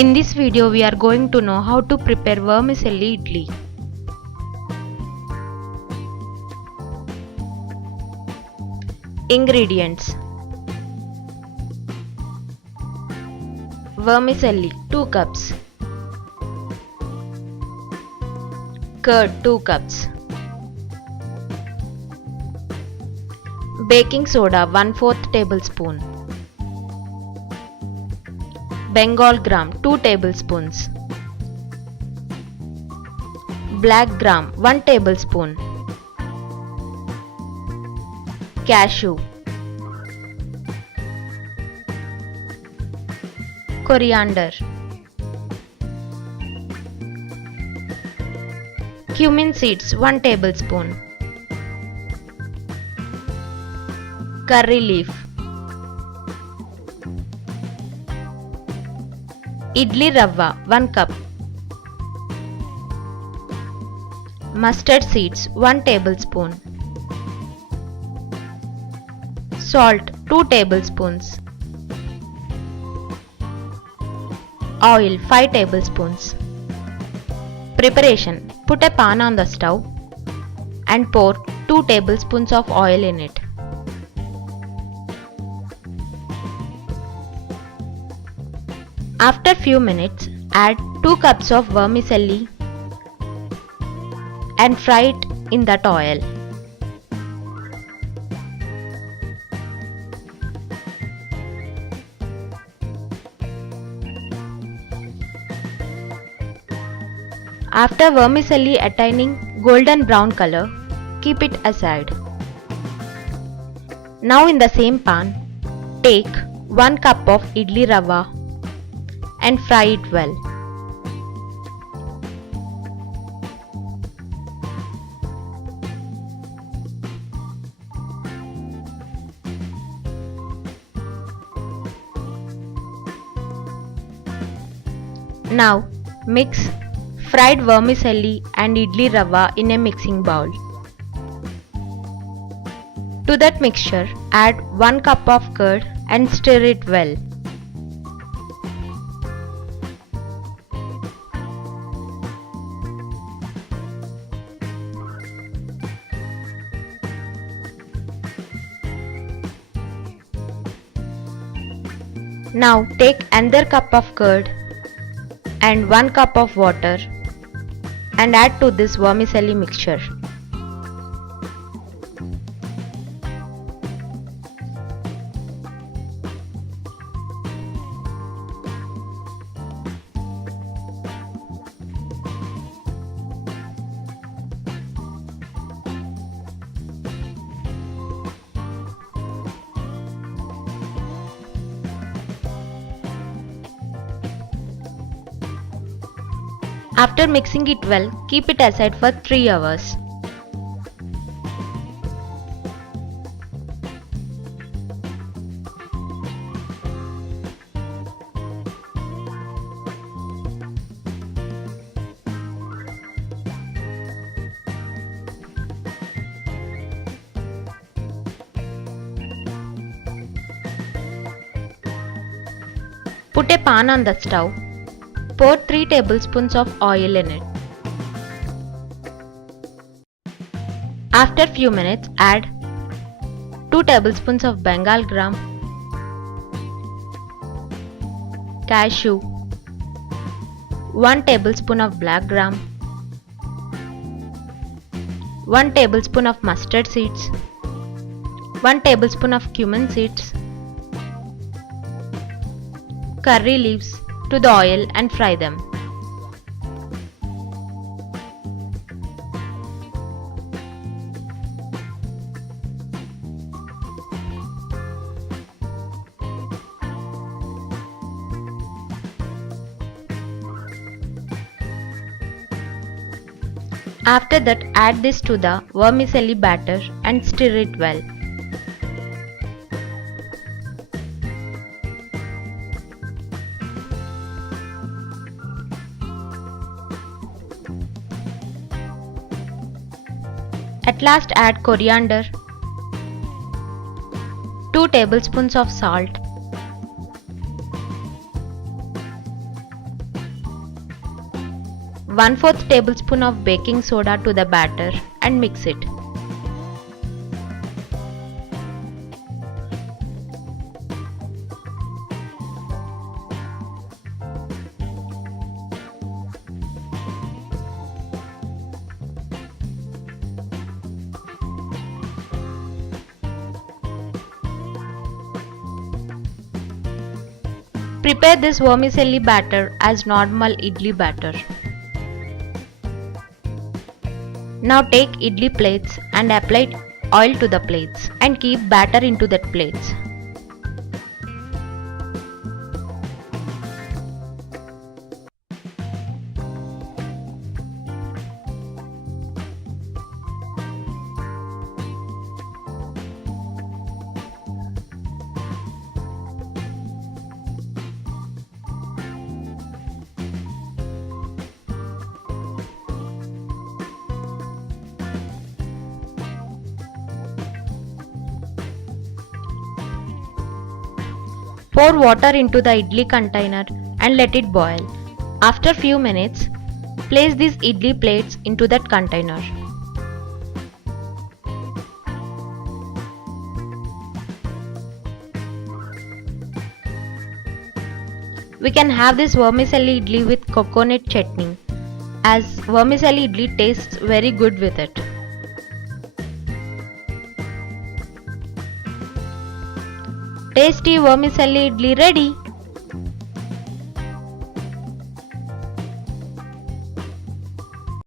In this video we are going to know how to prepare vermicelli idli. Ingredients: vermicelli 2 cups, curd 2 cups, baking soda 1/4 tablespoon, Bengal Gram 2 tablespoons, Blackgram 1 tablespoon, cashew, coriander, cumin seeds 1 tablespoon, curry leaf, Idli Rava 1 cup, mustard seeds 1 tablespoon, salt 2 tablespoons, oil 5 tablespoons. Preparation: put a pan on the stove and pour 2 tablespoons of oil in it. After few minutes, add 2 cups of vermicelli and fry it in that oil. After vermicelli attaining golden brown color, keep it aside. Now in the same pan, take 1 cup of idli rava and fry it well. Now mix fried vermicelli and idli rava in a mixing bowl. To that mixture, add 1 cup of curd and stir it well. Now take another cup of curd and 1 cup of water and add to this vermicelli mixture. After mixing it well, keep it aside for 3 hours. Put a pan on the stove. Pour 3 tablespoons of oil in it. After few minutes, add 2 tablespoons of Bengal Gram, cashew, 1 tablespoon of Blackgram, 1 tablespoon of mustard seeds, 1 tablespoon of cumin seeds, curry leaves to the oil and fry them. After that, add this to the vermicelli batter and stir it well. At last add coriander, 2 tablespoons of salt, 1/4 tablespoon of baking soda to the batter and mix it. Prepare this vermicelli batter as normal idli batter. Now take idli plates and apply oil to the plates and keep batter into that plates. Pour water into the idli container and let it boil. After few minutes, place these idli plates into that container. We can have this vermicelli idli with coconut chutney, as vermicelli idli tastes very good with it. Tasty vermicelli idli ready!